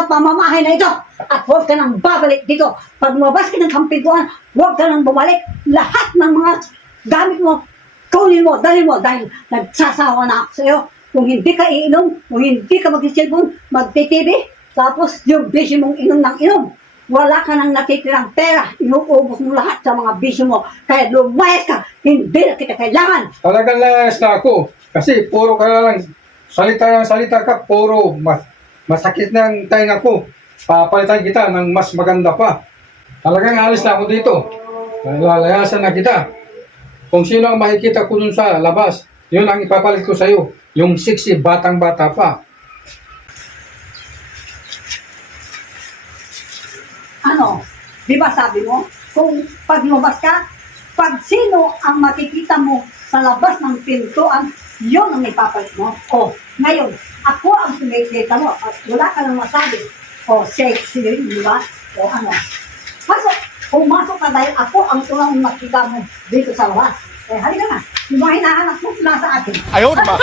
sa pamamahay na ito. At huwag ka nang babalik dito. Pag lumabas ka ng kampiguan, huwag ka nang bumalik. Lahat ng mga gamit mo, kunin mo, dali mo, dahil nagsasawa na ako sa iyo. Kung hindi ka iinom, kung hindi ka mag-cellphone, mag-TV, tapos yung bisyo mong inom ng inom. Wala ka nang natitirang pera, inuubos mo lahat sa mga bisyo mo. Kaya lumayas ka, hindi na kita kailangan. Talagang layas na ako. Kasi puro ka na lang, salita ng salita ka, puro masakit na ang tainga ko. Papalitan kita ng mas maganda pa. Talagang alis na ako dito. Lalayasan na kita. Kung sino ang makikita ko dun sa labas, yun ang ipapalit ko sa'yo. Yung 60 batang-bata pa. Ano, di ba sabi mo, kung pag lumabas ka, pag sino ang makikita mo sa labas ng pintuan, yun ang ipapalit mo. O, ngayon, ako ang sumisita mo at wala ka nang masabi. O, sexy, di ba? O ano. Pasok, pumasok ka dahil ako ang tunang makita mo dito sa labas. Eh, halika na. Yung mga hinahanap mo, nasa atin. Ayaw na ba?